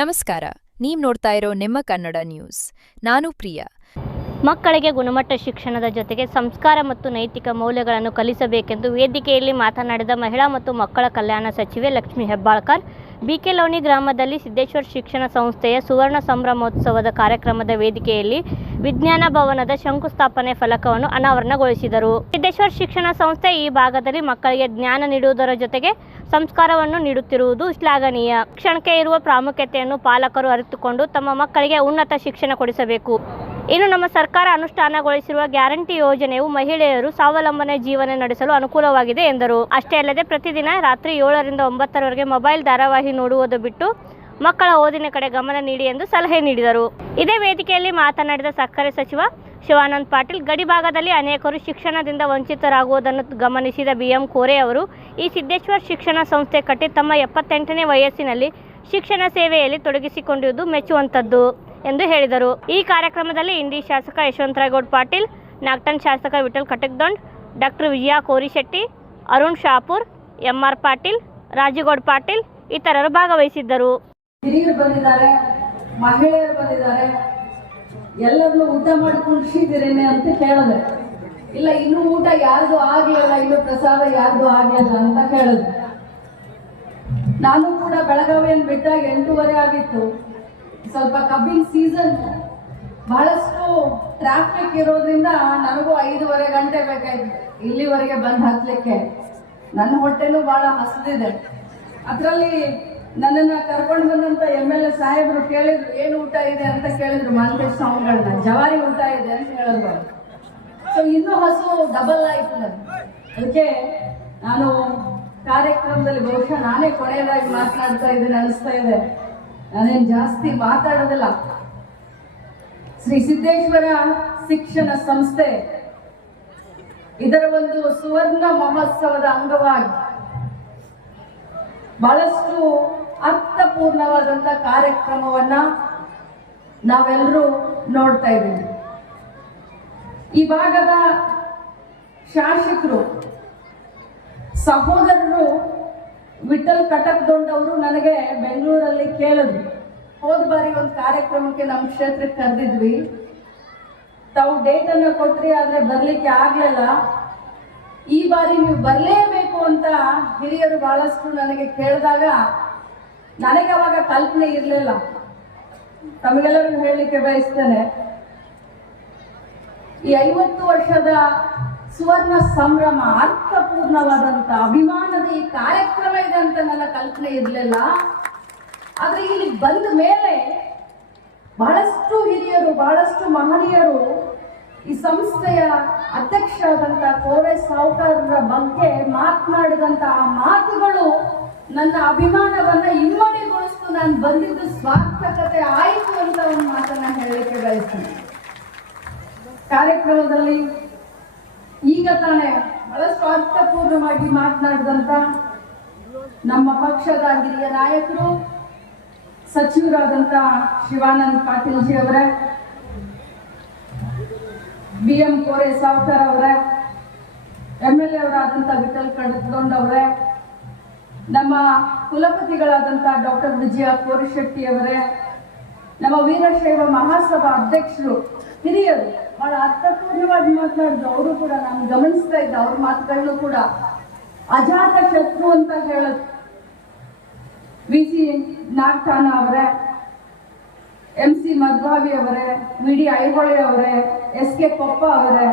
ನಮಸ್ಕಾರ, ನೀವು ನೋಡ್ತಾ ಇರೋ ನಿಮ್ಮ ಕನ್ನಡ ನ್ಯೂಸ್. ನಾನು ಪ್ರಿಯಾ. ಮಕ್ಕಳಿಗೆ ಗುಣಮಟ್ಟ ಶಿಕ್ಷಣದ ಜೊತೆಗೆ ಸಂಸ್ಕಾರ ಮತ್ತು ನೈತಿಕ ಮೌಲ್ಯಗಳನ್ನು ಕಲಿಸಬೇಕೆಂದು ವೇದಿಕೆಯಲ್ಲಿ ಮಾತನಾಡಿದ ಮಹಿಳಾ ಮತ್ತು ಮಕ್ಕಳ ಕಲ್ಯಾಣ ಸಚಿವೆ ಲಕ್ಷ್ಮೀ ಹೆಬ್ಬಾಳ್ಕರ್, ಬಿಕೆಲೋನಿ ಗ್ರಾಮದಲ್ಲಿ ಸಿದ್ದೇಶ್ವರ ಶಿಕ್ಷಣ ಸಂಸ್ಥೆಯ ಸುವರ್ಣ ಸಂಭ್ರಮೋತ್ಸವದ ಕಾರ್ಯಕ್ರಮದ ವೇದಿಕೆಯಲ್ಲಿ ವಿಜ್ಞಾನ ಭವನದ ಶಂಕುಸ್ಥಾಪನೆ ಫಲಕವನ್ನು ಅನಾವರಣಗೊಳಿಸಿದರು. ಸಿದ್ದೇಶ್ವರ ಶಿಕ್ಷಣ ಸಂಸ್ಥೆ ಈ ಭಾಗದಲ್ಲಿ ಮಕ್ಕಳಿಗೆ ಜ್ಞಾನ ನೀಡುವುದರ ಜೊತೆಗೆ ಸಂಸ್ಕಾರವನ್ನು ನೀಡುತ್ತಿರುವುದು ಶ್ಲಾಘನೀಯ. ಶಿಕ್ಷಣಕ್ಕೆ ಇರುವ ಪ್ರಾಮುಖ್ಯತೆಯನ್ನು ಪಾಲಕರು ಅರಿತುಕೊಂಡು ತಮ್ಮ ಮಕ್ಕಳಿಗೆ ಉನ್ನತ ಶಿಕ್ಷಣ ಕೊಡಿಸಬೇಕು. ಇನ್ನು ನಮ್ಮ ಸರ್ಕಾರ ಅನುಷ್ಠಾನಗೊಳಿಸಿರುವ ಗ್ಯಾರಂಟಿ ಯೋಜನೆಯು ಮಹಿಳೆಯರು ಸ್ವಾವಲಂಬನೆ ಜೀವನ ನಡೆಸಲು ಅನುಕೂಲವಾಗಿದೆ ಎಂದರು. ಅಷ್ಟೇ ಅಲ್ಲದೆ ಪ್ರತಿದಿನ ರಾತ್ರಿ 7ರಿಂದ 9ರವರೆಗೆ ಮೊಬೈಲ್ ಧಾರಾವಾಹಿ ನೋಡುವುದು ಬಿಟ್ಟು ಮಕ್ಕಳ ಓದಿನ ಕಡೆ ಗಮನ ನೀಡಿ ಎಂದು ಸಲಹೆ ನೀಡಿದರು. ಇದೇ ವೇದಿಕೆಯಲ್ಲಿ ಮಾತನಾಡಿದ ಸಕ್ಕರೆ ಸಚಿವ ಶಿವಾನಂದ ಪಾಟೀಲ್, ಗಡಿ ಭಾಗದಲ್ಲಿ ಅನೇಕರು ಶಿಕ್ಷಣದಿಂದ ವಂಚಿತರಾಗುವುದನ್ನು ಗಮನಿಸಿದ BM ಕೋರೆ ಅವರು ಈ ಸಿದ್ದೇಶ್ವರ ಶಿಕ್ಷಣ ಸಂಸ್ಥೆ ಕಟ್ಟಿ ತಮ್ಮ 78ನೇ ವಯಸ್ಸಿನಲ್ಲಿ ಶಿಕ್ಷಣ ಸೇವೆಯಲ್ಲಿ ತೊಡಗಿಸಿಕೊಂಡಿರುವುದು ಮೆಚ್ಚುವಂತದ್ದು ಎಂದು ಹೇಳಿದರು. ಈ ಕಾರ್ಯಕ್ರಮದಲ್ಲಿ ಇಂಡಿ ಶಾಸಕ ಯಶವಂತರಾಯಗೌಡ ಪಾಟೀಲ್, ನಾಗ್ಟನ್ ಶಾಸಕ ವಿಠಲ್ ಕಟಕ್ದೊಂಡ್, ಡಾಕ್ಟರ್ ವಿಜಯ ಕೋರಿಶೆಟ್ಟಿ, ಅರುಣ್ ಶಾಪೂರ್, MR ಪಾಟೀಲ್, ರಾಜುಗೌಡ ಪಾಟೀಲ್ ಇತರರು ಭಾಗವಹಿಸಿದ್ದರು. ಹಿರಿಯರು ಬಂದಿದ್ದಾರೆ, ಮಹಿಳೆಯರು ಬಂದಿದ್ದಾರೆ. ಎಲ್ಲರನ್ನೂ ಊಟ ಮಾಡಿ ಕುಣಿಸಿದಿರೇನೆ ಅಂತ ಕೇಳಿದೆ. ಇಲ್ಲ, ಇನ್ನೂ ಊಟ ಯಾರ್ದು ಆಗ್ಲಿಲ್ಲ, ಇನ್ನು ಪ್ರಸಾದ ಯಾರ್ದು ಆಗ್ಲಿಲ್ಲ ಅಂತ ಕೇಳಿದೆ. ನಾನು ಕೂಡ ಬೆಳಗಾವಿಯನ್ನು ಬಿಟ್ಟಾಗ 8:30 ಆಗಿತ್ತು. ಸ್ವಲ್ಪ ಕಬ್ಬಿನ ಸೀಸನ್, ಬಹಳಷ್ಟು ಟ್ರಾಫಿಕ್ ಇರೋದ್ರಿಂದ ನನಗೂ 5:30 ಗಂಟೆ ಬೇಕಾಯ್ತು ಇಲ್ಲಿವರೆಗೆ ಬಂದು ಹತ್ಲಿಕ್ಕೆ. ನನ್ನ ಹೊಟ್ಟೆನೂ ಬಹಳ ಹಸಿದಿದೆ. ಅದರಲ್ಲಿ ನನ್ನನ್ನು ಕರ್ಕೊಂಡು ಬಂದಂತ MLA ಸಾಹೇಬರು ಕೇಳಿದ್ರು, ಏನು ಊಟ ಇದೆ ಅಂತ ಕೇಳಿದ್ರು. ಮಾಂತೇಶ್ ಸ್ವಾಮಿಗಳನ್ನ ಜವಾರಿ ಊಟ ಇದೆ ಅಂತ ಹೇಳಿದ್ರು. ಸೊ ಇನ್ನೂ ಹಸು ಡಬಲ್ ಆಯ್ತು ನನಗೆ. ಅದಕ್ಕೆ ನಾನು ಕಾರ್ಯಕ್ರಮದಲ್ಲಿ ಬಹುಶಃ ನಾನೇ ಕೊನೆಯದಾಗಿ ಮಾತನಾಡ್ತಾ ಇದ್ದೇನೆ ಅನಿಸ್ತಾ ಇದೆ. ನಾನೇನು ಜಾಸ್ತಿ ಮಾತಾಡೋದಿಲ್ಲ. ಶ್ರೀ ಸಿದ್ದೇಶ್ವರ ಶಿಕ್ಷಣ ಸಂಸ್ಥೆ ಇದರ ಒಂದು ಸುವರ್ಣ ಮಹೋತ್ಸವದ ಅಂಗವಾಗಿ ಬಹಳಷ್ಟು ಅರ್ಥಪೂರ್ಣವಾದಂಥ ಕಾರ್ಯಕ್ರಮವನ್ನ ನಾವೆಲ್ಲರೂ ನೋಡ್ತಾ ಇದ್ದೀವಿ. ಈ ಭಾಗದ ಶಾಸಕರು ಸಹೋದರರು ವಿಠಲ್ ಕಟಕ್ದೊಂಡ್ ಅವರು ನನಗೆ ಬೆಂಗಳೂರಲ್ಲಿ ಕೇಳಿದ್ರು, ಹೋದ ಬಾರಿ ಒಂದು ಕಾರ್ಯಕ್ರಮಕ್ಕೆ ನಮ್ಮ ಕ್ಷೇತ್ರಕ್ಕೆ ಕರೆದಿದ್ವಿ, ತಾವು ಡೇಟ್ ಅನ್ನು ಕೊಟ್ರಿ, ಆದ್ರೆ ಬರ್ಲಿಕ್ಕೆ ಆಗ್ಲಿಲ್ಲ, ಈ ಬಾರಿ ನೀವು ಬರಲೇಬೇಕು ಅಂತ ಹಿರಿಯರು ಬಹಳಷ್ಟು ನನಗೆ ಕೇಳಿದಾಗ ನನಗೆ ಅವಾಗ ಕಲ್ಪನೆ ಇರಲಿಲ್ಲ. ತಮಗೆಲ್ಲರಿಗೂ ಹೇಳಲಿಕ್ಕೆ ಬಯಸ್ತೇನೆ, ಈ 50 ವರ್ಷದ ಸುವರ್ಣ ಸಂಭ್ರಮ, ಅರ್ಥಪೂರ್ಣವಾದಂತ ಅಭಿಮಾನದ ಈ ಕಾರ್ಯಕ್ರಮ ಇದೆ ಅಂತ ನನ್ನ ಕಲ್ಪನೆ ಇರಲಿಲ್ಲ. ಆದ್ರೆ ಇಲ್ಲಿ ಬಂದ ಮೇಲೆ ಬಹಳಷ್ಟು ಹಿರಿಯರು, ಬಹಳಷ್ಟು ಮಹನೀಯರು ಈ ಸಂಸ್ಥೆಯ ಅಧ್ಯಕ್ಷರಾದಂತಹ ಕೋರೆ ಸಾವ್ಕಾರರ ಬಗ್ಗೆ ಮಾತನಾಡಿದಂತಹ ಮಾತುಗಳು ನನ್ನ ಅಭಿಮಾನವನ್ನ ಇಮ್ಮಡಿಗೊಳಿಸ್ತು. ನಾನು ಬಂದಿದ್ದು ಸ್ವಾರ್ಥಕತೆ ಆಯಿತು ಅಂತ ಒಂದು ಮಾತನ್ನ ಹೇಳಲಿಕ್ಕೆ ಬಯಸ್ತೇನೆ. ಕಾರ್ಯಕ್ರಮದಲ್ಲಿ ಈಗ ತಾನೇ ಬಹಳಷ್ಟು ಅರ್ಥಪೂರ್ಣವಾಗಿ ಮಾತನಾಡಿದಂತ ನಮ್ಮ ಪಕ್ಷದ ಹಿರಿಯ ನಾಯಕರು, ಸಚಿವರಾದಂತ ಶಿವಾನಂದ ಪಾಟೀಲ್ ಜಿ ಅವರೇ, BM ಕೋರೆ ಸಾವ್ಕರ್ ಅವರೇ, MLA ಅವರಾದಂತ ವಿಠಲ್ ಕಟಕ್ದೊಂಡ್ ಅವರೇ, ನಮ್ಮ ಕುಲಪತಿಗಳಾದಂತ ಡಾಕ್ಟರ್ ವಿಜಯ ಕೋರಿಶೆಟ್ಟಿ ಅವರೇ, ನಮ್ಮ ವೀರಶೈವ ಮಹಾಸಭಾ ಅಧ್ಯಕ್ಷರು, ಹಿರಿಯರು ಬಹಳ ಅರ್ಥಪೂರ್ಣವಾಗಿ ಮಾತನಾಡಿದ್ರು. ಅವರು ಕೂಡ ನಾನು ಗಮನಿಸ್ತಾ ಇದ್ದ ಅವ್ರ ಮಾತುಗಳನ್ನು ಕೂಡ ಅಜಾತ ಶತ್ರು ಅಂತ ಹೇಳೋದು. VC ನಾಗ್ಠಾಣ ಅವರೇ, MC ಮಧ್ವಾವಿ ಅವರೇ, VD ಐಹೊಳೆ ಅವರೇ, SK ಕೊಪ್ಪ ಅವರೇ,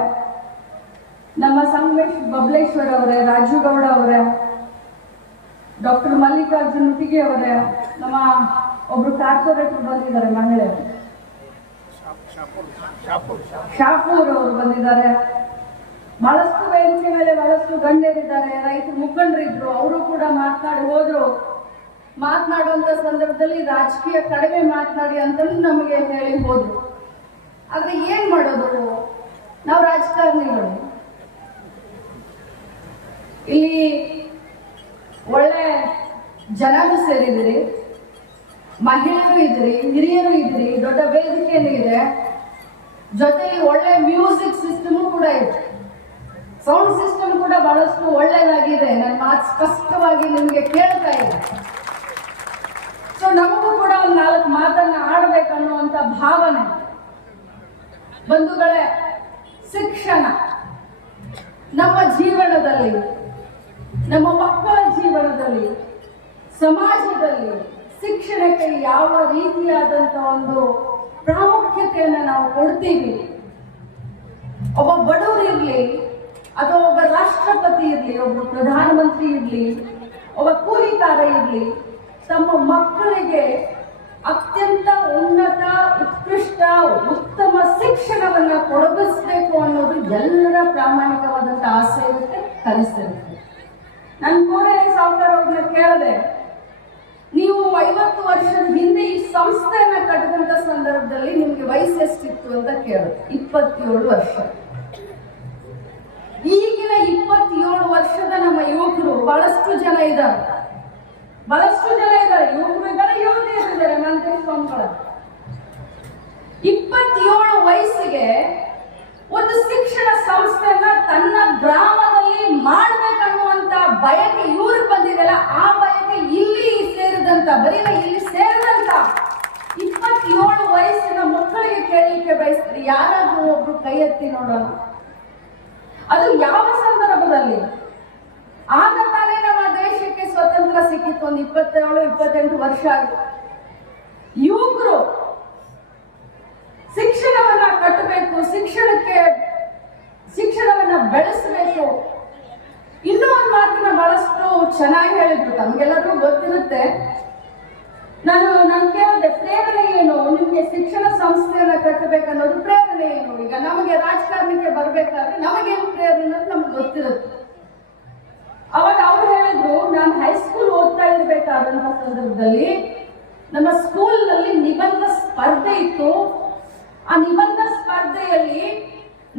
ನಮ್ಮ ಸಂಗಮೇಶ್ ಬಬಲೇಶ್ವರ್ ಅವರೇ, ರಾಜುಗೌಡ ಅವರೇ, ಡಾಕ್ಟರ್ ಮಲ್ಲಿಕಾರ್ಜುನ್ ಉಟಿಗೆ ಅವರೇ, ನಮ್ಮ ಒಬ್ರು ಕಾರ್ಪೊರೇಟರ್ ಬಂದಿದ್ದಾರೆ, ಮಹಿಳೆಯರು ಶಾಪೂರ್ ಅವರು ಬಂದಿದ್ದಾರೆ. ಬಹಳಷ್ಟು ವೇದಿಕೆ ಮೇಲೆ ಬಹಳಷ್ಟು ಗಣ್ಯರಿದ್ದಾರೆ, ರೈತ ಮುಖಂಡರಿದ್ರು, ಅವರು ಕೂಡ ಮಾತನಾಡಿ ಹೋದ್ರು. ಮಾತನಾಡುವಂತ ಸಂದರ್ಭದಲ್ಲಿ ರಾಜಕೀಯ ಕಡಿಮೆ ಮಾತನಾಡಿ ಅಂತ ನಮಗೆ ಹೇಳಿ ಹೋದ್ರು. ಆದ್ರೆ ಏನ್ ಮಾಡೋದು, ನಾವು ರಾಜಕಾರಣಿಗಳು. ಇಲ್ಲಿ ಒಳ್ಳೆ ಜನರು ಸೇರಿದಿರಿ, ಮಹಿಳೆಯರು ಇದ್ರಿ, ಹಿರಿಯರು ಇದ್ರಿ, ದೊಡ್ಡ ವೇದಿಕೆಯನ್ನು ಇದೆ, ಜೊತೆಲಿ ಒಳ್ಳೆ ಮ್ಯೂಸಿಕ್ ಸಿಸ್ಟಮ್ ಕೂಡ ಇದೆ, ಸೌಂಡ್ ಸಿಸ್ಟಮ್ ಕೂಡ ಬಹಳಷ್ಟು ಒಳ್ಳೆಯದಾಗಿದೆ. ನನ್ನ ಮಾತು ಸ್ಪಷ್ಟವಾಗಿ ನಿಮಗೆ ಕೇಳ್ತಾ ಇದೆ. ಸೊ ನಮಗೂ ಕೂಡ ಒಂದು 4 ಬಂಧುಗಳೇ, ಶಿಕ್ಷಣ ನಮ್ಮ ಜೀವನದಲ್ಲಿ, ನಮ್ಮ ಮಕ್ಕಳ ಜೀವನದಲ್ಲಿ, ಸಮಾಜದಲ್ಲಿ ಶಿಕ್ಷಣಕ್ಕೆ ಯಾವ ರೀತಿಯಾದಂತ ಒಂದು ಪ್ರಾಮುಖ್ಯತೆಯನ್ನು ನಾವು ಕೊಡ್ತೀವಿ. ಒಬ್ಬ ಬಡವರು ಇರ್ಲಿ ಅಥವಾ ಒಬ್ಬ ರಾಷ್ಟ್ರಪತಿ ಇರ್ಲಿ, ಒಬ್ಬ ಪ್ರಧಾನಮಂತ್ರಿ ಇರ್ಲಿ, ಒಬ್ಬ ಕೂಲಿಕಾರ ಇರ್ಲಿ, ತಮ್ಮ ಮಕ್ಕಳಿಗೆ ಅತ್ಯಂತ ಉನ್ನತ, ಉತ್ಕೃಷ್ಟ, ಉತ್ತಮ ಶಿಕ್ಷಣವನ್ನ ಕೊಡಗಿಸ್ಬೇಕು ಅನ್ನೋದು ಎಲ್ಲರ ಪ್ರಾಮಾಣಿಕವಾದಂತ ಆಸೆ ಇರುತ್ತೆ, ಕನಸಿರುತ್ತೆ. ನಾನು ಕೋರೆ ಸಾವುಕಾರ ಅವ್ರನ್ನ ಕೇಳಿದೆ, ನೀವು 50 ವರ್ಷದ ಹಿಂದೆ ಈ ಸಂಸ್ಥೆಯನ್ನ ಕಟ್ಟಿದಂತ ಸಂದರ್ಭದಲ್ಲಿ ನಿಮ್ಗೆ ವಯಸ್ಸು ಎಷ್ಟಿತ್ತು ಅಂತ ಕೇಳಿದೆ. 27 ವರ್ಷ. ಈಗಿನ 27 ವರ್ಷದ ನಮ್ಮ ಯುವಕರು ಬಹಳಷ್ಟು ಜನ ಇದ್ದಾರೆ, ಯುವಕರು ಇದ್ದಾರೆ, ಯುವತಿಯರಿದ್ದಾರೆ. ನಾನು ತಿಳ್ಕೊಂಡ್ಕೊಳ್ಳ 27 ವಯಸ್ಸಿಗೆ ಒಂದು ಶಿಕ್ಷಣ ಸಂಸ್ಥೆಯನ್ನ ತನ್ನ ಗ್ರಾಮದಲ್ಲಿ ಮಾಡ್ಬೇಕನ್ನುವಂತ ಬಯಕೆ ಇವ್ರಿಗೆ ಬಂದಿದೆಯಲ್ಲ, ಆ ಬಯಕೆ ಇಲ್ಲಿ ಸೇರಿದಂತ, ಬರೀ ಇಲ್ಲಿ ಸೇರಿದಂತ 27 ವಯಸ್ಸಿನ ಮಕ್ಕಳಿಗೆ ಕೇಳಲಿಕ್ಕೆ ಬಯಸ್ತಾರೆ. ಯಾರಾದ್ರೂ ಒಬ್ರು ಕೈ ಎತ್ತಿ ನೋಡೋಣ. ಅದು ಯಾವ ಸಂದರ್ಭದಲ್ಲಿ? ಆಗ ತಾನೇ ನಮ್ಮ ದೇಶಕ್ಕೆ ಸ್ವತಂತ್ರ ಸಿಕ್ಕಿತ್ತು. ಒಂದು 27-28 ವರ್ಷ ಆಗಿದೆ. ಯುವಕರು ಶಿಕ್ಷಣವನ್ನ ಕಟ್ಟಬೇಕು, ಶಿಕ್ಷಣವನ್ನ ಬೆಳೆಸಬೇಕು. ಇನ್ನೂ ಒಂದು ಮಾತನ್ನ ಬಹಳಷ್ಟು ಚೆನ್ನಾಗಿ ಹೇಳಿದ್ರು, ತಮ್ಗೆಲ್ಲರಿಗೂ ಗೊತ್ತಿರುತ್ತೆ. ನಾನು ಕೇಳಿದೆ, ಪ್ರೇರಣೆ ಏನು ನಿಮ್ಗೆ ಶಿಕ್ಷಣ ಸಂಸ್ಥೆಯನ್ನ ಕಟ್ಟಬೇಕನ್ನೋದು ಪ್ರೇರಣೆ ಏನು? ಈಗ ನಮಗೆ ರಾಜಕಾರಣಕ್ಕೆ ಬರ್ಬೇಕಾದ್ರೆ ನಮಗೇನು ಪ್ರೇರಣೆ ಅನ್ನೋದು ನಮ್ಗೆ ಗೊತ್ತಿರುತ್ತೆ. ಅವಾಗ ಅವ್ರು ಹೇಳಿದ್ರು, ನಾನು ಹೈಸ್ಕೂಲ್ ಓದ್ತಾ ಇರ್ಬೇಕಾದಂತ ಸಂದರ್ಭದಲ್ಲಿ ನಮ್ಮ ಸ್ಕೂಲ್ನಲ್ಲಿ ನಿಬಂಧ ಸ್ಪರ್ಧೆ ಇತ್ತು. ಆ ನಿಬಂಧ ಸ್ಪರ್ಧೆಯಲ್ಲಿ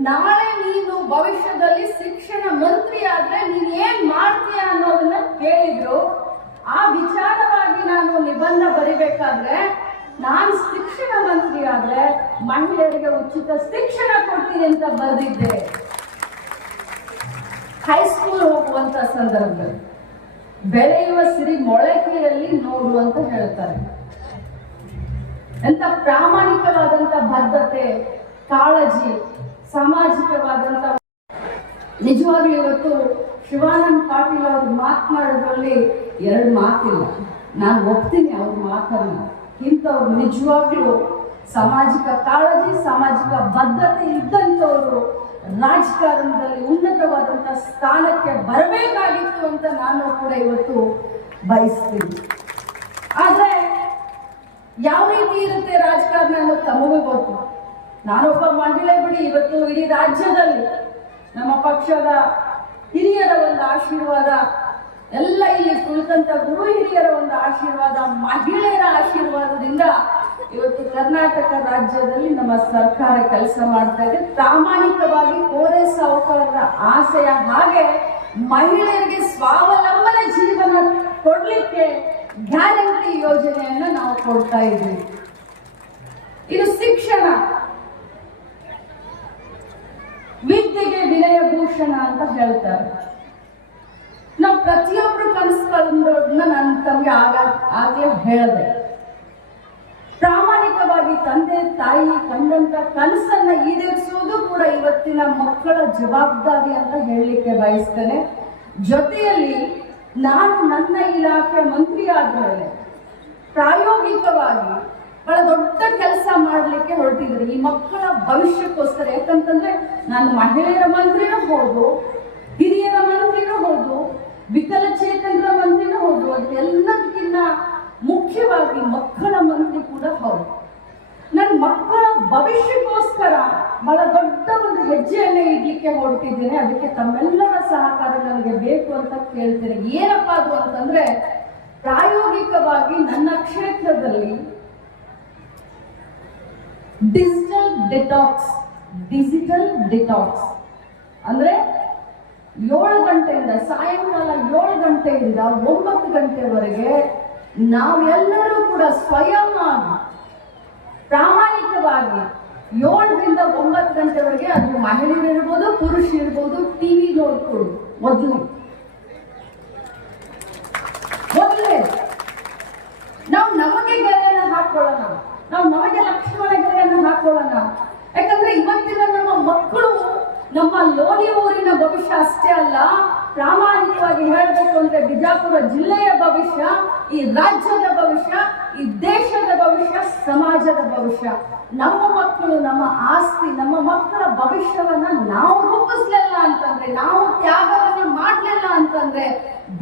ನಾಳೆ ನೀನು ಭವಿಷ್ಯದಲ್ಲಿ ಶಿಕ್ಷಣ ಮಂತ್ರಿ ಆದ್ರೆ ನೀನ್ ಏನ್ ಮಾಡ್ತೀಯ ಅನ್ನೋದನ್ನ ಕೇಳಿದ್ರು. ಆ ವಿಚಾರವಾಗಿ ನಾನು ನಿಬಂಧ ಬರಿಬೇಕಾದ್ರೆ, ನಾನು ಶಿಕ್ಷಣ ಮಂತ್ರಿ ಆದ್ರೆ ಮಹಿಳೆಯರಿಗೆ ಉಚಿತ ಶಿಕ್ಷಣ ಕೊಡ್ತೀನಿ ಅಂತ ಬರೆದಿದ್ದೆ. ಹೈಸ್ಕೂಲ್ ಹೋಗುವಂತ ಸಂದರ್ಭದಲ್ಲಿ ಬೆಳೆಯುವ ಸಿರಿ ಮೊಳಕೆಯಲ್ಲಿ ನೋಡು ಅಂತ ಹೇಳ್ತಾರೆ. ಎಂತ ಪ್ರಾಮಾಣಿಕವಾದಂತ ಬದ್ಧತೆ, ಕಾಳಜಿ, ಸಾಮಾಜಿಕವಾದಂತ. ನಿಜವಾಗ್ಲೂ ಇವತ್ತು ಶಿವಾನಂದ ಪಾಟೀಲ್ ಅವರು ಮಾತನಾಡೋದ್ರಲ್ಲಿ 2 ಮಾತಿಲ್ಲ. ನಾನು ಒಪ್ತೀನಿ ಅವ್ರ ಮಾತನ್ನ. ಇಂಥವ್ರು ನಿಜವಾಗ್ಲೂ ಸಾಮಾಜಿಕ ಕಾಳಜಿ, ಸಾಮಾಜಿಕ ಬದ್ಧತೆ ಇದ್ದಂಥವ್ರು ರಾಜಕಾರಣದಲ್ಲಿ ಉನ್ನತವಾದಂತ ಸ್ಥಾನಕ್ಕೆ ಬರಬೇಕಾಗಿತ್ತು ಅಂತ ನಾನು ಕೂಡ ಇವತ್ತು ಬಯಸ್ತೀನಿ. ಆದ್ರೆ ಯಾವ ರೀತಿ ಇರುತ್ತೆ ರಾಜಕಾರಣ ಅನ್ನೋದು ತಮಗೂ ಗೊತ್ತು. ನಾನೊಬ್ಬ ಮಹಿಳೆ ಬಿಡಿ, ಇವತ್ತು ಇಡೀ ರಾಜ್ಯದಲ್ಲಿ ನಮ್ಮ ಪಕ್ಷದ ಹಿರಿಯರ ಒಂದು ಆಶೀರ್ವಾದ, ಎಲ್ಲ ಇಲ್ಲಿ ಕುಳಿತಂತ ಗುರು ಹಿರಿಯರ ಒಂದು ಆಶೀರ್ವಾದ, ಮಹಿಳೆಯರ ಆಶೀರ್ವಾದದಿಂದ ಇವತ್ತು ಕರ್ನಾಟಕ ರಾಜ್ಯದಲ್ಲಿ ನಮ್ಮ ಸರ್ಕಾರ ಕೆಲಸ ಮಾಡ್ತಾ ಇದೆ. ಪ್ರಾಮಾಣಿಕವಾಗಿ ಕೋರೆ ಸಾವುಕಾರರ ಆಸೆಯ ಹಾಗೆ ಮಹಿಳೆಯರಿಗೆ ಸ್ವಾವಲಂಬನೆ ಜೀವನ ಕೊಡ್ಲಿಕ್ಕೆ ಗ್ಯಾರಂಟಿ ಯೋಜನೆಯನ್ನ ನಾವು ಕೊಡ್ತಾ ಇದ್ದೀವಿ. ಇದು ಶಿಕ್ಷಣ, ವಿದ್ಯೆಗೆ ವಿನಯ ಭೂಷಣ ಅಂತ ಹೇಳ್ತಾರೆ. ನಾವು ಪ್ರತಿಯೊಬ್ಬರು ಕನಸು ಕಂಡೋದನ್ನ ನಾನು ತಮಗೆ ಆಗ್ಲೇ ಹೇಳಿದೆ. ಪ್ರಾಮಾಣಿಕವಾಗಿ ತಂದೆ ತಾಯಿ ಕಂಡಂತ ಕನಸನ್ನ ಈಡೇರಿಸುವುದು ಕೂಡ ಇವತ್ತಿನ ಮಕ್ಕಳ ಜವಾಬ್ದಾರಿ ಅಂತ ಹೇಳಲಿಕ್ಕೆ ಬಯಸ್ತೇನೆ. ಜೊತೆಯಲ್ಲಿ ನಾನು ನನ್ನ ಇಲಾಖೆ ಮಂತ್ರಿ ಆದ್ಮೇಲೆ ಪ್ರಾಯೋಗಿಕವಾಗಿ ಬಹಳ ದೊಡ್ಡ ಕೆಲಸ ಮಾಡಲಿಕ್ಕೆ ಹೊರಟಿದ್ರು ಈ ಮಕ್ಕಳ ಭವಿಷ್ಯಕ್ಕೋಸ್ಕರ. ಯಾಕಂತಂದ್ರೆ ನಾನು ಮಹಿಳೆಯರ ಮಂತ್ರಿನೂ ಹೌದು, ಹಿರಿಯರ ಮಂತ್ರಿನೂ ಹೌದು, ವಿಕಲಚೇತನರ ಮಂತ್ರಿನೂ ಹೌದು, ಅದೆಲ್ಲದಕ್ಕಿಂತ ಮುಖ್ಯವಾಗಿ ಮಕ್ಕಳ ಮಂತ್ರಿ ಕೂಡ ಹೌದು. ನನ್ನ ಮಕ್ಕಳ ಭವಿಷ್ಯಕ್ಕೋಸ್ಕರ ಬಹಳ ದೊಡ್ಡ ಒಂದು ಹೆಜ್ಜೆಯನ್ನೇ ಇಡ್ಲಿಕ್ಕೆ ಹೊರಟಿದ್ದೇನೆ. ಅದಕ್ಕೆ ತಮ್ಮೆಲ್ಲರ ಸಹಕಾರ ನನಗೆ ಬೇಕು ಅಂತ ಕೇಳ್ತೇನೆ. ಏನಪ್ಪ ಅದು ಅಂತಂದ್ರೆ, ಪ್ರಾಯೋಗಿಕವಾಗಿ ನನ್ನ ಕ್ಷೇತ್ರದಲ್ಲಿ ಡಿಜಿಟಲ್ ಡಿಟಾಕ್ಸ್ ಅಂದ್ರೆ 7 ಗಂಟೆಯಿಂದ ಸಾಯಂಕಾಲ 7 ಗಂಟೆಯಿಂದ 9 ಗಂಟೆವರೆಗೆ ನಾವೆಲ್ಲರೂ ಕೂಡ ಸ್ವಯಂ ಪ್ರಾಮಾಣಿಕವಾಗಿ 7ರಿಂದ 9 ಗಂಟೆವರೆಗೆ, ಅದು ಮಹಿಳೆಯರು ಇರ್ಬೋದು, ಪುರುಷ ಇರ್ಬೋದು, ಟಿವಿ ನೋಡ್ಕೊಳ್ಳು. ಮೊದಲೇ ನಾವು ನಮಗೆ ಗೆರೆಯನ್ನು ಹಾಕೊಳ್ಳೋಣ, ನಾವು ನಮಗೆ ಲಕ್ಷ್ಮಣ ಗೆರೆಯನ್ನು ಹಾಕೊಳ್ಳೋಣ. ಯಾಕಂದ್ರೆ ಇವತ್ತಿನ ನಮ್ಮ ಮಕ್ಕಳು ನಮ್ಮ ಲೋಣಿ ಊರಿನ ಭವಿಷ್ಯ ಅಷ್ಟೇ ಅಲ್ಲ, ಪ್ರಾಮಾಣಿಕವಾಗಿ ಹೇಳಬೇಕು ಅಂದ್ರೆ ಬಿಜಾಪುರ ಜಿಲ್ಲೆಯ ಭವಿಷ್ಯ, ಈ ರಾಜ್ಯದ ಭವಿಷ್ಯ, ಈ ದೇಶದ ಭವಿಷ್ಯ, ಸಮಾಜದ ಭವಿಷ್ಯ. ನಮ್ಮ ಮಕ್ಕಳು ನಮ್ಮ ಆಸ್ತಿ, ನಮ್ಮ ಮಕ್ಕಳ ಭವಿಷ್ಯವನ್ನ ನಾವು ರೂಪಿಸ್ಲಿಲ್ಲ ಅಂತಂದ್ರೆ, ನಾವು ತ್ಯಾಗವನ್ನ ಮಾಡ್ಲಿಲ್ಲ ಅಂತಂದ್ರೆ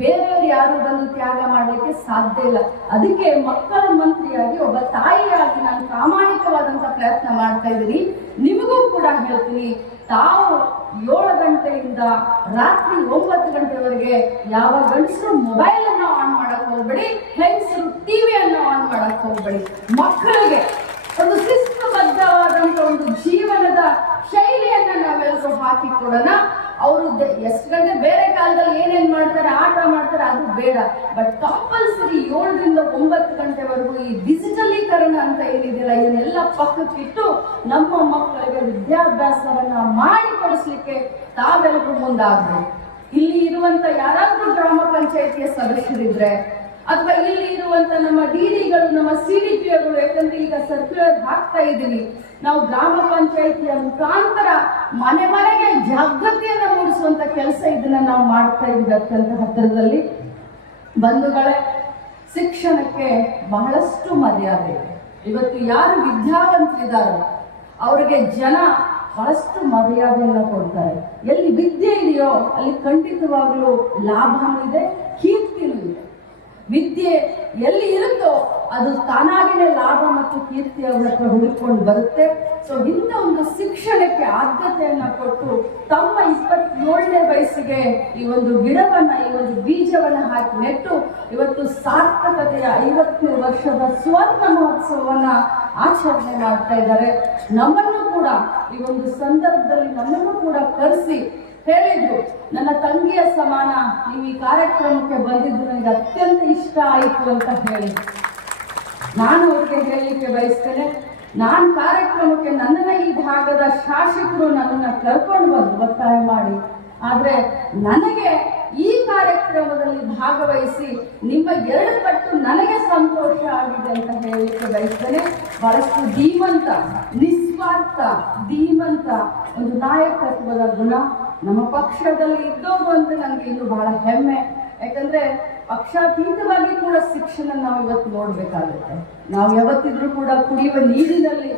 ಬೇರೆಯವರು ಯಾರು ಬಂದು ತ್ಯಾಗ ಮಾಡ್ಲಿಕ್ಕೆ ಸಾಧ್ಯ ಇಲ್ಲ. ಅದಕ್ಕೆ ಮಕ್ಕಳ ಮಂತ್ರಿಯಾಗಿ ಒಬ್ಬ ತಾಯಿಯಾಗಿ ನಾನು ಪ್ರಾಮಾಣಿಕವಾದಂತ ಪ್ರಯತ್ನ ಮಾಡ್ತಾ ಇದ್ದೀನಿ. ನಿಮಗೂ ಕೂಡ ಹೇಳ್ತೀನಿ, ತಾವು 7 ಗಂಟೆಯಿಂದ ರಾತ್ರಿ 9 ಗಂಟೆವರೆಗೆ ಯಾವ ಗಂಡಸರು ಮೊಬೈಲ್ ಅನ್ನ ಆನ್ ಮಾಡಕ್ ಹೋಗ್ಬೇಡಿ, ಹೆಂಗಸರು ಟಿವಿಯನ್ನ ಆನ್ ಮಾಡಕ್ ಹೋಗ್ಬೇಡಿ. ಮಕ್ಕಳಿಗೆ ಒಂದು ಶಿಸ್ತುಬದ್ಧವಾದಂತ ಒಂದು ಜೀವನದ ಶೈಲಿಯನ್ನ ನಾವೆಲ್ಲರೂ ಹಾಕಿ ಕೊಡೋಣ. ಅವರು ಎಷ್ಟು ಗಂಟೆ ಬೇರೆ ಕಾಲದಲ್ಲಿ ಏನೇನ್ ಮಾಡ್ತಾರೆ, ಆಟ ಮಾಡ್ತಾರೆ, ಅದು ಬೇಡ. ಬಟ್ ಕಂಪಲ್ಸರಿ 7 ರಿಂದ 9 ಗಂಟೆವರೆಗೂ ಈ ಡಿಜಿಟಲೀಕರಣ ಅಂತ ಏನಿದೆಯಲ್ಲ, ಇದನ್ನೆಲ್ಲ ಪಕ್ಕಕ್ಕಿಟ್ಟು ನಮ್ಮ ಮಕ್ಕಳಿಗೆ ವಿದ್ಯಾಭ್ಯಾಸವನ್ನ ಮಾಡಿಕೊಡಿಸ್ಲಿಕ್ಕೆ ತಾವೆಲ್ಲರೂ ಮುಂದಾಗಬೇಕು. ಇಲ್ಲಿ ಇರುವಂತ ಯಾರಾದ್ರೂ ಗ್ರಾಮ ಪಂಚಾಯಿತಿಯ ಸದಸ್ಯರಿದ್ರೆ, ಅಥವಾ ಇಲ್ಲಿ ಇರುವಂತ ನಮ್ಮ ಡಿಡಿಗಳು, ನಮ್ಮ CDPಗಳು, ಯಾಕಂದ್ರೆ ಈಗ ಸರ್ಕ್ಯುಲರ್ ಹಾಕ್ತಾ ಇದ್ದೀವಿ, ನಾವು ಗ್ರಾಮ ಪಂಚಾಯಿತಿಯ ಮುಖಾಂತರ ಮನೆ ಮನೆಗೆ ಜಾಗೃತಿಯನ್ನ ಮೂಡಿಸುವಂತ ಕೆಲಸ ಇದನ್ನ ನಾವು ಮಾಡ್ತಾ ಇದ್ದೀವಿ ಅತ್ಯಂತ ಹತ್ತಿರದಲ್ಲಿ. ಬಂಧುಗಳೇ, ಶಿಕ್ಷಣಕ್ಕೆ ಬಹಳಷ್ಟು ಮರ್ಯಾದೆ ಇದೆ. ಇವತ್ತು ಯಾರು ವಿದ್ಯಾವಂತರಿದ್ದಾರೆ ಅವರಿಗೆ ಜನ ಬಹಳಷ್ಟು ಮರ್ಯಾದೆಯನ್ನ ಕೊಡ್ತಾರೆ. ಎಲ್ಲಿ ವಿದ್ಯೆ ಇದೆಯೋ ಅಲ್ಲಿ ಖಂಡಿತವಾಗ್ಲೂ ಲಾಭನೂ ಇದೆ, ಕೀರ್ತಿನೂ ಇದೆ. ವಿದ್ಯೆ ಎಲ್ಲಿ ಇರುತ್ತೋ ಅದು ತಾನಾಗಿನೇ ಲಾಭ ಮತ್ತು ಕೀರ್ತಿ ಅವರ ಹುಡುಕೊಂಡು ಬರುತ್ತೆ. ಸೊ ಇಂಥ ಒಂದು ಶಿಕ್ಷಣಕ್ಕೆ ಆದ್ಯತೆಯನ್ನ ಕೊಟ್ಟು ತಮ್ಮ 27ನೇ ವಯಸ್ಸಿಗೆ ಈ ಒಂದು ಗಿಡವನ್ನ, ಈ ಒಂದು ಬೀಜವನ್ನ ಹಾಕಿ ನೆಟ್ಟು ಇವತ್ತು ಸಾರ್ಥಕತೆಯ 50ನೇ ವರ್ಷದ ಸುವರ್ಣ ಮಹೋತ್ಸವವನ್ನ ಆಚರಣೆ ಮಾಡ್ತಾ ಇದ್ದಾರೆ. ನಮ್ಮನ್ನು ಕೂಡ ಈ ಒಂದು ಸಂದರ್ಭದಲ್ಲಿ ನಮ್ಮನ್ನು ಕೂಡ ಕರೆಸಿ ಹೇಳಿದ್ರು, ನನ್ನ ತಂಗಿಯ ಸಮಾನ ನೀವು ಈ ಕಾರ್ಯಕ್ರಮಕ್ಕೆ ಬಂದಿದ್ದು ನನಗೆ ಅತ್ಯಂತ ಇಷ್ಟ ಆಯಿತು ಅಂತ ಹೇಳಿದ್ರು. ನಾನು ಅವ್ರಿಗೆ ಹೇಳಲಿಕ್ಕೆ ಬಯಸ್ತೇನೆ, ನಾನು ಕಾರ್ಯಕ್ರಮಕ್ಕೆ ನನ್ನನ್ನ ಈ ಭಾಗದ ಶಾಸಕರು ನನ್ನನ್ನ ಕರ್ಕೊಂಡು ಬಂದು ಒತ್ತಾಯ ಮಾಡಿ, ಆದ್ರೆ ನನಗೆ ಈ ಕಾರ್ಯಕ್ರಮದಲ್ಲಿ ಭಾಗವಹಿಸಿ ನಿಮ್ಮ 2 ಪಟ್ಟು ನನಗೆ ಸಂತೋಷ ಆಗಿದೆ ಅಂತ ಹೇಳಲಿಕ್ಕೆ ಬಯಸ್ತೇನೆ. ಬಹಳಷ್ಟು ಧೀಮಂತ, ನಿಸ್ವಾರ್ಥ, ಧೀಮಂತ ಒಂದು ನಾಯಕತ್ವದ ಗುಣ ನಮ್ಮ ಪಕ್ಷದಲ್ಲಿ ಇದ್ದೋದು ಅಂತ ನನಗೆ ಇನ್ನು ಬಹಳ ಹೆಮ್ಮೆ. ಯಾಕಂದ್ರೆ ಪಕ್ಷಾತೀತವಾಗಿ ಕೂಡ ಶಿಕ್ಷಣ ನಾವು ಇವತ್ತು ನೋಡ್ಬೇಕಾಗುತ್ತೆ. ನಾವು ಯಾವತ್ತಿದ್ರೂ ಕೂಡ ಕುಡಿಯುವ ನೀರಿನಲ್ಲಿ,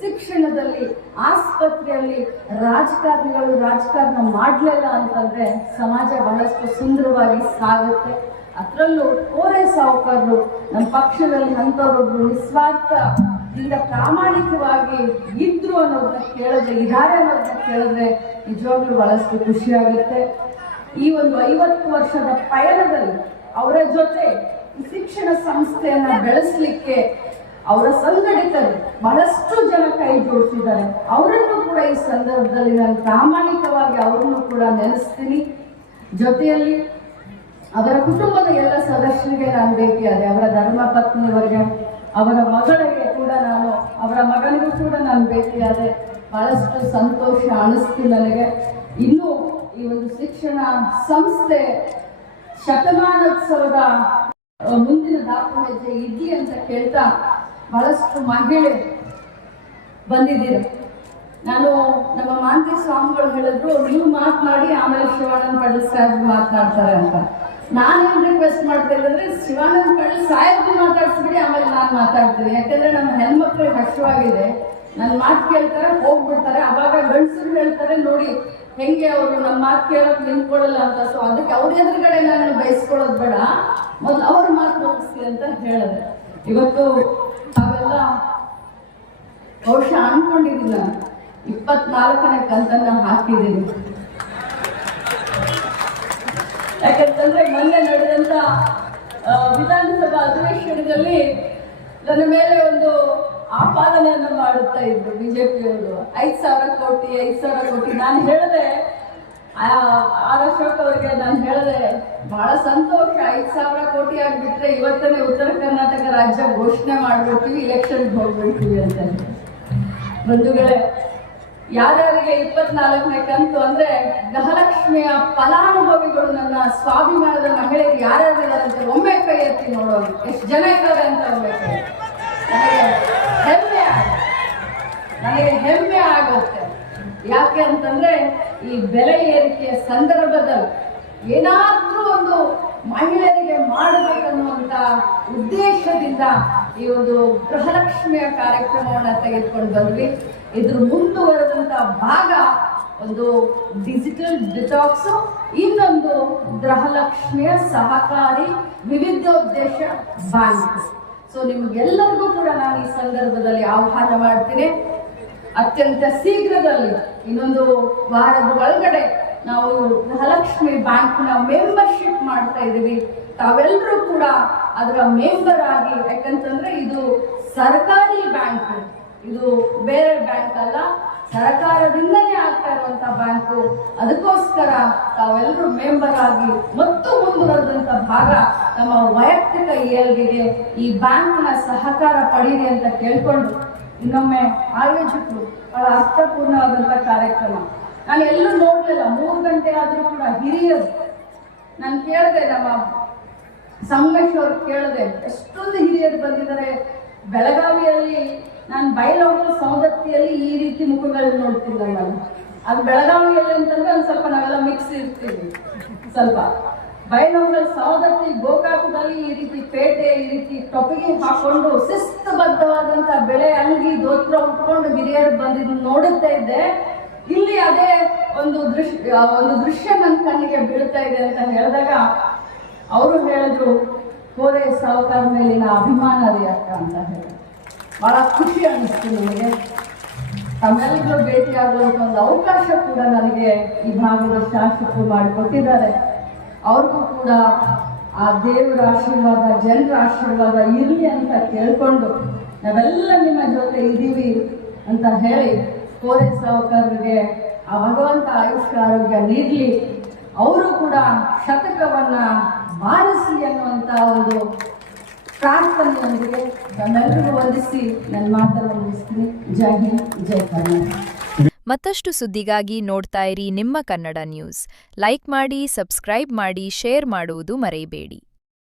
ಶಿಕ್ಷಣದಲ್ಲಿ, ಆಸ್ಪತ್ರೆಯಲ್ಲಿ ರಾಜಕಾರಣಿಗಳು ರಾಜಕಾರಣ ಮಾಡಲಿಲ್ಲ ಅಂತಂದ್ರೆ ಸಮಾಜ ಬಹಳಷ್ಟು ಸುಂದರವಾಗಿ ಸಾಗುತ್ತೆ. ಅದರಲ್ಲೂ ಕೋರೆ ಸಾಹುಕಾರರು ನಮ್ಮ ಪಕ್ಷದಲ್ಲಿ ಅಂತವರೊಬ್ರು ನಿಸ್ವಾರ್ಥದಿಂದ ಪ್ರಾಮಾಣಿಕವಾಗಿ ಇದ್ರು ಅನ್ನೋದನ್ನ ಕೇಳಿದ್ರೆ, ಇದ್ದಾರೆ ಅನ್ನೋದನ್ನ ಕೇಳಿದ್ರೆ ನಿಜವಾಗ್ಲೂ ಬಹಳಷ್ಟು ಖುಷಿಯಾಗುತ್ತೆ. ಈ ಒಂದು 50 ವರ್ಷದ ಪಯಣದಲ್ಲಿ ಅವರ ಜೊತೆ ಈ ಶಿಕ್ಷಣ ಸಂಸ್ಥೆಯನ್ನ ಬೆಳೆಸಲಿಕ್ಕೆ ಅವರ ಸಂಘಟಿತರು ಬಹಳಷ್ಟು ಜನ ಕೈ ಜೋಡಿಸಿದ್ದಾರೆ. ಅವರನ್ನು ಕೂಡ ಈ ಸಂದರ್ಭದಲ್ಲಿ ನಾನು ಪ್ರಾಮಾಣಿಕವಾಗಿ ಅವರನ್ನು ಕೂಡ ನೆನೆಸ್ತೀನಿ. ಜೊತೆಯಲ್ಲಿ ಅವರ ಕುಟುಂಬದ ಎಲ್ಲ ಸದಸ್ಯರಿಗೆ ನಾನು ಭೇಟಿಯಾದೆ. ಅವರ ಧರ್ಮಪತ್ನಿಯವರಿಗೆ, ಅವರ ಮಗಳಿಗೆ ಕೂಡ ನಾನು, ಅವರ ಮಗನಿಗೂ ಕೂಡ ನಾನು ಭೇಟಿಯಾದೆ. ಬಹಳಷ್ಟು ಸಂತೋಷ ಅನಿಸ್ತು ನನಗೆ. ಇನ್ನೂ ಈ ಒಂದು ಶಿಕ್ಷಣ ಸಂಸ್ಥೆ ಶತಮಾನೋತ್ಸವದ ಮುಂದಿನ ದಾಪು ಹೆಜ್ಜೆ ಇಡ್ಲಿ ಅಂತ ಕೇಳ್ತಾ ಬಹಳಷ್ಟು ಮಹಿಳೆ ಬಂದಿದ್ದೀರಿ. ನಾನು ನಮ್ಮ ಮಾಂತಿ ಸ್ವಾಮಿಗಳು ಹೇಳಿದ್ರು, ನೀವು ಮಾತನಾಡಿ ಆಮೇಲೆ ಶಿವಾನಂದ ಪಡಲ್ ಸಾಹೇಬ್ ಮಾತನಾಡ್ತಾರೆ ಅಂತ. ನಾನೇನು ರಿಕ್ವೆಸ್ಟ್ ಮಾಡ್ತೇನೆ ಅಂದ್ರೆ, ಶಿವಾನಂದ ಪಡಲ್ ಸಾಹೇಬ್ ಮಾತಾಡ್ಸ್ಬಿಡಿ, ಆಮೇಲೆ ನಾನು ಮಾತಾಡ್ತೀನಿ. ಯಾಕಂದ್ರೆ ನಮ್ಮ ಹೆಣ್ಮಕ್ಳಿಗೆ ಹಸಿವಾಗಿದೆ, ನನ್ನ ಮಾತು ಕೇಳ್ತಾರೆ ಹೋಗ್ಬಿಡ್ತಾರೆ. ಅವಾಗ ಗಂಡಸರು ಹೇಳ್ತಾರೆ, ನೋಡಿ ಹೆಂಗೆ ಅವರು ನಮ್ಮ ಮಾತು ಕೇಳೋಕೆ ನಿಂತ್ಕೊಳ್ಳಲ್ಲ ಅಂತ. ಸೊ ಅದಕ್ಕೆ ಅವ್ರ ಎದುರುಗಡೆ ನಾನು ಬಯಸ್ಕೊಳ್ಳೋದು ಬೇಡ, ಮೊದಲು ಅವ್ರ ಮಾತು ಮುಗಿಸ್ಲಿ ಅಂತ ಹೇಳಿದೆ. ಇವತ್ತು ತಾವೆಲ್ಲ ಬಹುಶಃ ಅನ್ಕೊಂಡಿದ್ದೀನಿ, 24ನೇ ಕಂತನ್ನ ಹಾಕಿದ್ದೀನಿ. ಯಾಕಂತಂದ್ರೆ ಮೊನ್ನೆ ನಡೆದಂತ ವಿಧಾನಸಭಾ ಅಧಿವೇಶನದಲ್ಲಿ ನನ್ನ ಮೇಲೆ ಒಂದು ಆಪಾದನೆಯನ್ನು ಮಾಡುತ್ತಾ ಇದ್ರು ಬಿಜೆಪಿಯವರು. 5,000 ಕೋಟಿ. ನಾನು ಹೇಳಿದೆ, ಆರ್ ಅಶೋಕ್ ಅವರಿಗೆ ನಾನು ಹೇಳಿದೆ, ಬಹಳ ಸಂತೋಷ, 5,000 ಕೋಟಿ ಆಗಿಬಿಟ್ರೆ ಇವತ್ತನೇ ಉತ್ತರ ಕರ್ನಾಟಕ ರಾಜ್ಯ ಘೋಷಣೆ ಮಾಡ್ಬಿಡ್ತೀವಿ, ಇಲೆಕ್ಷನ್ಗೆ ಹೋಗ್ಬಿಡ್ತೀವಿ ಅಂತ. ಬಂಧುಗಳೇ, ಯಾರ್ಯಾರಿಗೆ 24ನೇ ಕಂತು ಅಂದ್ರೆ ಗೃಹಲಕ್ಷ್ಮಿಯ ಫಲಾನುಭವಿಗಳು ನನ್ನ ಸ್ವಾಭಿಮಾನದ ಮಹಿಳೆಯರು ಯಾರ್ಯಾರು ಇದ್ದಾರೆ ಅಂತ ಒಮ್ಮೆ ಕೈ ಎತ್ತಿ ನೋಡೋದು, ಎಷ್ಟು ಜನ ಇದ್ದಾರೆ ಅಂತ ಒಮ್ಮೆ ಕೈ. ನನಗೆ ಹೆಮ್ಮೆ ಆಗುತ್ತೆ. ನನಗೆ ಹೆಮ್ಮೆ ಆಗುತ್ತೆ. ಯಾಕೆ ಅಂತಂದ್ರೆ ಈ ಬೆಲೆ ಏರಿಕೆಯ ಸಂದರ್ಭದಲ್ಲಿ ಏನಾದ್ರೂ ಒಂದು ಮಹಿಳೆಯರಿಗೆ ಮಾಡಬೇಕನ್ನುವಂತ ಉದ್ದೇಶದಿಂದ ಈ ಒಂದು ಗೃಹಲಕ್ಷ್ಮಿಯ ಕಾರ್ಯಕ್ರಮವನ್ನ ತೆಗೆದುಕೊಂಡು ಬಂದ್ವಿ. ಇದ್ರ ಮುಂದುವರೆದಂತ ಭಾಗ ಒಂದು ಡಿಜಿಟಲ್ ಡಿಟಾಕ್ಸ್, ಇನ್ನೊಂದು ಗೃಹಲಕ್ಷ್ಮಿಯ ಸಹಕಾರಿ ವಿವಿಧೋದ್ದೇಶ ಬ್ಯಾಂಕ್. ಸೊ ನಿಮ್ಗೆಲ್ಲರಿಗೂ ಕೂಡ ನಾನು ಈ ಸಂದರ್ಭದಲ್ಲಿ ಆಹ್ವಾನ ಮಾಡ್ತೀನಿ. ಅತ್ಯಂತ ಶೀಘ್ರದಲ್ಲಿ ಇನ್ನೊಂದು ವಾರದ ಒಳಗಡೆ ನಾವು ಗೃಹಲಕ್ಷ್ಮಿ ಬ್ಯಾಂಕ್ನ ಮೆಂಬರ್ಶಿಪ್ ಮಾಡ್ತಾ ಇದ್ದೀವಿ. ತಾವೆಲ್ಲರೂ ಕೂಡ ಅದರ ಮೆಂಬರ್ ಆಗಿ, ಯಾಕಂತಂದ್ರೆ ಇದು ಸರ್ಕಾರಿ ಬ್ಯಾಂಕ್, ಇದು ಬೇರೆ ಬ್ಯಾಂಕ್ ಅಲ್ಲ, ಸರ್ಕಾರದಿಂದನೇ ಆಗ್ತಾ ಇರುವಂತ ಬ್ಯಾಂಕು. ಅದಕ್ಕೋಸ್ಕರ ತಾವೆಲ್ಲರೂ ಮೆಂಬರ್ ಆಗಿ ಮತ್ತು ಮುಂದುವರೆದಂತ ಭಾಗ ನಮ್ಮ ವೈಯಕ್ತಿಕ ಏಳ್ಗೆಗೆ ಈ ಬ್ಯಾಂಕ್ನ ಸಹಕಾರ ಪಡೀರಿ ಅಂತ ಕೇಳ್ಕೊಂಡು, ಇನ್ನೊಮ್ಮೆ ಆಯೋಜಕರು ಬಹಳ ಅರ್ಥಪೂರ್ಣವಾದಂಥ ಕಾರ್ಯಕ್ರಮ. ನಾನು ಎಲ್ಲೂ ನೋಡ್ಲಿಲ್ಲ, 3 ಗಂಟೆ ಆದ್ರೂ ಕೂಡ ಹಿರಿಯರು. ನಾನು ಕೇಳಿದೆ, ನಮ್ಮ ಸಂಗಮೇಶ್ ಅವ್ರು ಕೇಳಿದೆ, ಎಷ್ಟೊಂದು ಹಿರಿಯರು ಬಂದಿದ್ದಾರೆ. ಬೆಳಗಾವಿಯಲ್ಲಿ ನಾನು ಬೈಲಹೊಂಗಲ ಸೌದತ್ತಿಯಲ್ಲಿ ಈ ರೀತಿ ಮುಖಗಳು ನೋಡ್ತಿಲ್ಲ ನಾನು. ಅದು ಬೆಳಗಾವಿಯಲ್ಲಿ ಅಂತಂದ್ರೆ ಒಂದು ಸ್ವಲ್ಪ ನಾವೆಲ್ಲ ಮಿಕ್ಸ್ ಇರ್ತೀವಿ. ಸ್ವಲ್ಪ ಬೈಲಹೊಂಗಲ ಸೌದತ್ತಿ ಗೋಕಾಕದಲ್ಲಿ ಈ ರೀತಿ ಪೇಟೆ, ಈ ರೀತಿ ಟೊಪಿಗೆ ಹಾಕೊಂಡು ಶಿಸ್ತುಬದ್ಧವಾದಂತ ಬೆಳೆ ಅಂಗಿ ದೋತ್ರ ಉಟ್ಕೊಂಡು ಹಿರಿಯರು ಬಂದಿದ್ದು ನೋಡುತ್ತಾ ಇದ್ದೆ. ಇಲ್ಲಿ ಅದೇ ಒಂದು ದೃಶ್ಯ ನನ್ನ ಕಣ್ಣಿಗೆ ಬೀಳ್ತಾ ಇದೆ ಅಂತ ಹೇಳಿದಾಗ ಅವರು ಹೇಳಿದ್ರು, ಕೋರೆ ಸಾವುಕಾರ ಮೇಲಿನ ಅಭಿಮಾನ ರೀ ಅಕ್ಕ ಅಂತ ಹೇಳಿ. ಬಹಳ ಖುಷಿ ಅನ್ನಿಸ್ತು ನನಗೆ. ತಮ್ಮೆಲ್ಲರೂ ಭೇಟಿಯಾಗುವಂತ ಒಂದು ಅವಕಾಶ ಕೂಡ ನನಗೆ ಈ ಭಾಗದ ಶಾಸಕರು ಮಾಡಿಕೊಟ್ಟಿದ್ದಾರೆ. ಅವ್ರಿಗೂ ಕೂಡ ಆ ದೇವರ ಆಶೀರ್ವಾದ, ಜನರ ಆಶೀರ್ವಾದ ಇರಲಿ ಅಂತ ಕೇಳ್ಕೊಂಡು ನಾವೆಲ್ಲ ನಿಮ್ಮ ಜೊತೆ ಇದ್ದೀವಿ ಅಂತ ಹೇಳಿ ಕೋರೆ ಸಾವುಕಾರರಿಗೆ ಆ ಭಗವಂತ ಆಯುಷ್ಯ ಆರೋಗ್ಯ ನೀಡಲಿ, ಅವರು ಕೂಡ ಶತಕವನ್ನ ಬಾರಿಸಲಿ ಅನ್ನುವಂಥ ಒಂದು ಪ್ರಾರ್ಥನೆಯೊಂದಿಗೆ ನನ್ನೆಲ್ಲರಿಗೂ ವಂದಿಸಿ ನನ್ನ ಮಾತನ್ನು ಮುಗಿಸ್ತೀನಿ. ಜೈ ಹಿಂದ್, ಜೈ ಕರ್ನಾಟಕ. ಮತ್ತಷ್ಟು ಸುದ್ದಿಗಾಗಿ ನೋಡ್ತಾ ಇರಿ ನಿಮ್ಮ ಕನ್ನಡ ನ್ಯೂಸ್. ಲೈಕ್ ಮಾಡಿ, ಸಬ್ಸ್ಕ್ರೈಬ್ ಮಾಡಿ, ಶೇರ್ ಮಾಡುವುದು ಮರೆಯಬೇಡಿ.